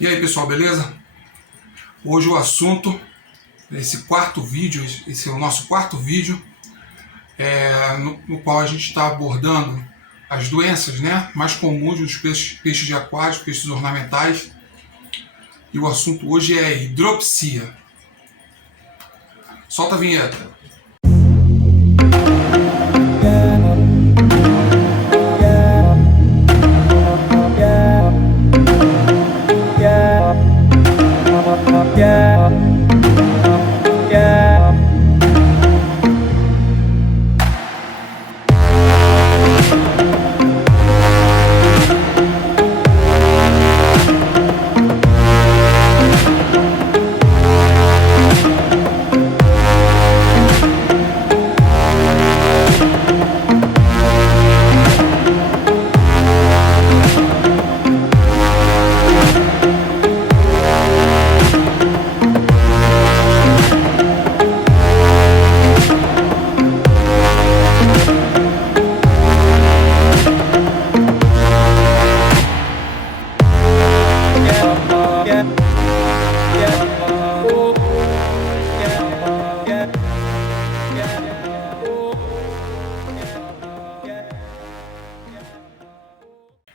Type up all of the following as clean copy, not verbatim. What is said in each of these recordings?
E aí pessoal, beleza? Hoje o assunto, esse quarto vídeo, esse é o nosso quarto vídeo, no qual a gente está abordando as doenças, né, mais comuns dos peixes de aquário, peixes ornamentais. E o assunto hoje é hidropsia. Solta a vinheta.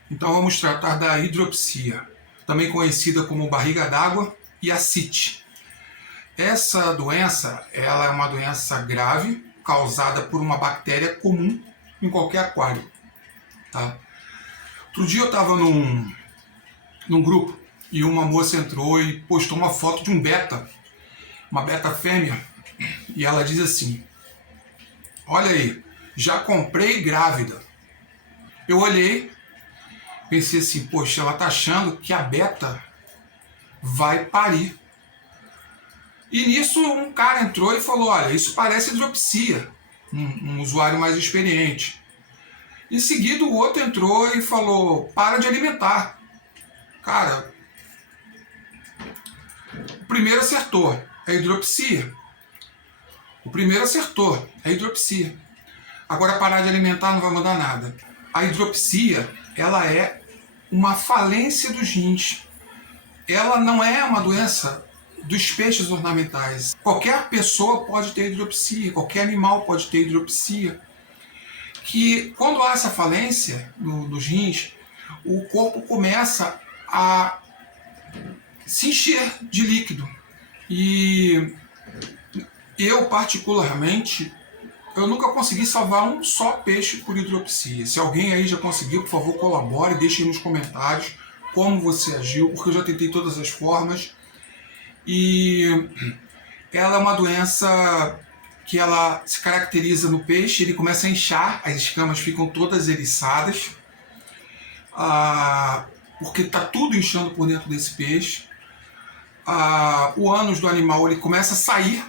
Então vamos tratar da hidropsia, também conhecida como barriga d'água e ascite. Essa doença, ela é uma doença grave causada por uma bactéria comum em qualquer aquário. Tá? Outro dia eu estava num grupo e uma moça entrou e postou uma foto de uma beta fêmea, e ela diz assim: olha aí, já comprei grávida. Eu olhei, pensei assim, poxa, ela tá achando que a beta vai parir. E nisso um cara entrou e falou: olha, isso parece hidropsia, um usuário mais experiente. Em seguida o outro entrou e falou: para de alimentar. Cara, o primeiro acertou, é hidropsia. O primeiro acertou, é hidropsia. Agora parar de alimentar não vai mudar nada. A hidropsia, ela é uma falência dos rins. Ela não é uma doença dos peixes ornamentais. Qualquer pessoa pode ter hidropsia, qualquer animal pode ter hidropsia. Que quando há essa falência nos rins, o corpo começa a se encher de líquido. E eu, particularmente, eu nunca consegui salvar um só peixe por hidropsia. Se alguém aí já conseguiu, por favor, colabore, deixe aí nos comentários como você agiu, porque eu já tentei todas as formas. E ela é uma doença que ela se caracteriza no peixe, ele começa a inchar, as escamas ficam todas eriçadas, porque está tudo inchando por dentro desse peixe. O ânus do animal ele começa a sair,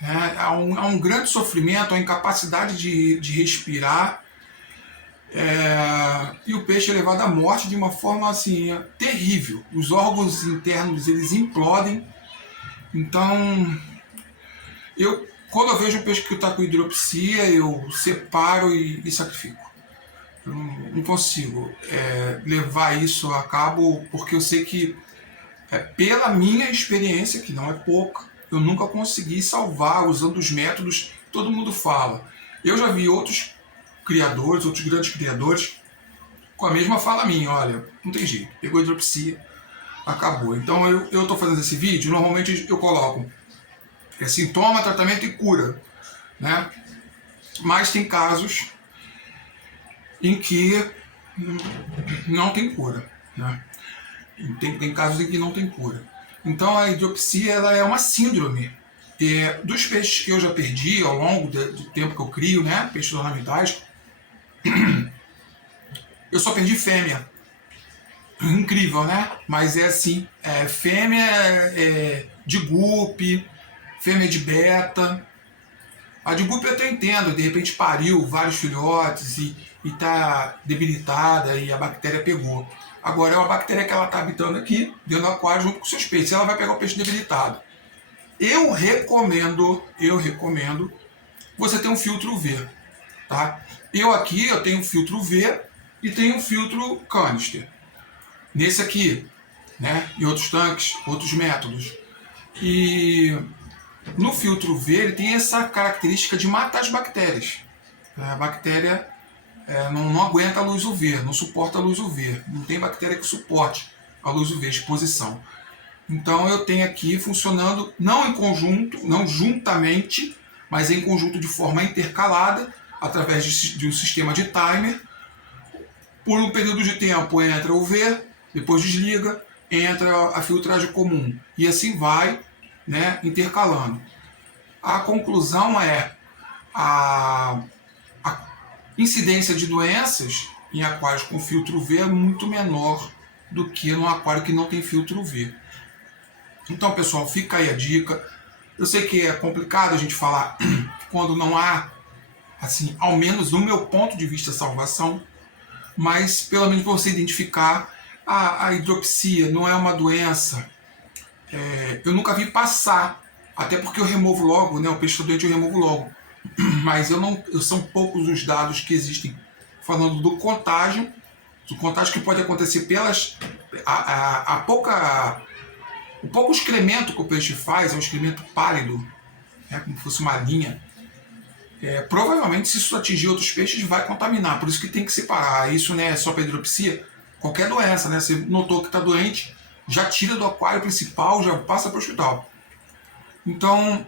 né? Há um grande sofrimento, a incapacidade de respirar, e o peixe é levado à morte de uma forma assim, terrível. Os órgãos internos eles implodem. Então, quando eu vejo um peixe que está com hidropsia, eu separo e sacrifico. Eu não consigo levar isso a cabo, porque eu sei que, pela minha experiência, que não é pouca, eu nunca consegui salvar usando os métodos que todo mundo fala. Eu já vi outros criadores, outros grandes criadores, com a mesma fala minha: olha, não tem jeito, pegou hidropsia, acabou. Então eu estou fazendo esse vídeo, normalmente eu coloco sintoma, tratamento e cura, né? Mas tem casos em que não tem cura, né? Tem casos em que não tem cura. Então a hidropsia ela é uma síndrome. Dos peixes que eu já perdi ao longo do tempo que eu crio, né, peixes ornamentais, eu só perdi fêmea. Incrível, né? Mas é assim, fêmea de gupe, fêmea de beta. A de gupe eu até entendo, de repente pariu vários filhotes e está debilitada e a bactéria pegou. Agora é uma bactéria que ela está habitando aqui, dentro do aquário, junto com seus peixes. Ela vai pegar o peixe debilitado. Eu recomendo você ter um filtro UV, tá? Eu tenho um filtro UV e tenho um filtro canister. Nesse aqui, né? E outros tanques, outros métodos. E no filtro UV ele tem essa característica de matar as bactérias. A bactéria não aguenta a luz UV, não suporta a luz UV. Não tem bactéria que suporte a luz UV, exposição. Então eu tenho aqui funcionando não em conjunto, não juntamente, mas em conjunto de forma intercalada, através de um sistema de timer. Por um período de tempo entra o UV, depois desliga, entra a filtragem comum. E assim vai, né, intercalando. A conclusão é a incidência de doenças em aquários com filtro UV é muito menor do que no aquário que não tem filtro UV. Então, pessoal, fica aí a dica. Eu sei que é complicado a gente falar quando não há, assim, ao menos no meu ponto de vista, salvação, mas pelo menos para você identificar a hidropsia não é uma doença. Eu nunca vi passar, até porque eu removo logo, né? O peixe está doente, eu removo logo. Mas são poucos os dados que existem falando do contágio que pode acontecer pelas o pouco excremento que o peixe faz, é um excremento pálido, né, como se fosse uma linha. Provavelmente, se isso atingir outros peixes, vai contaminar. Por isso que tem que separar. Isso não é só para hidropsia, qualquer doença, né? Você notou que está doente, já tira do aquário principal, já passa para o hospital. Então,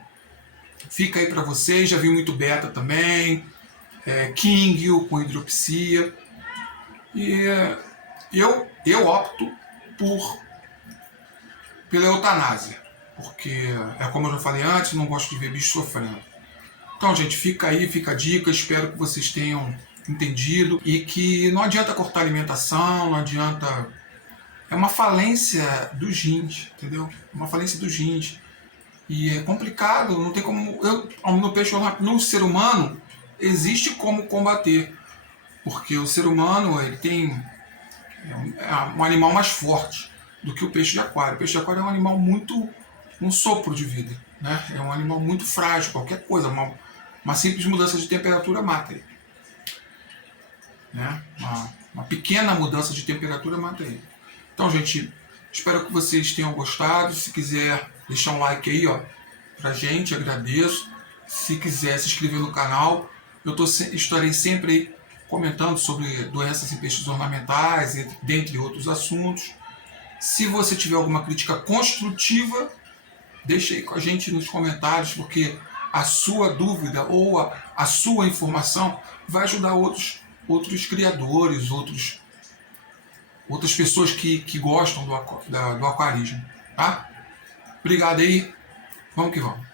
fica aí para vocês. Já vi muito beta também, King com hidropsia. E eu opto pela eutanásia, porque como eu já falei antes, não gosto de ver bicho sofrendo. Então, gente, fica aí, fica a dica. Espero que vocês tenham entendido e que não adianta cortar alimentação, não adianta. É uma falência dos rins, entendeu? Uma falência dos rins. E é complicado, não tem como. No peixe, no ser humano, existe como combater, porque o ser humano ele tem um animal mais forte do que o peixe de aquário. O peixe de aquário é um animal muito um sopro de vida, né? É um animal muito frágil, qualquer coisa, uma simples mudança de temperatura mata ele, né? Uma pequena mudança de temperatura mata ele. Então, gente, espero que vocês tenham gostado. Se quiser deixar um like aí, ó, pra gente, agradeço. Se quiser se inscrever no canal, estarei sempre aí comentando sobre doenças em peixes ornamentais, dentre outros assuntos. Se você tiver alguma crítica construtiva, deixe aí com a gente nos comentários, porque a sua dúvida ou a sua informação vai ajudar outros criadores, outras pessoas que gostam do aquarismo. Tá? Obrigado aí, vamos que vamos.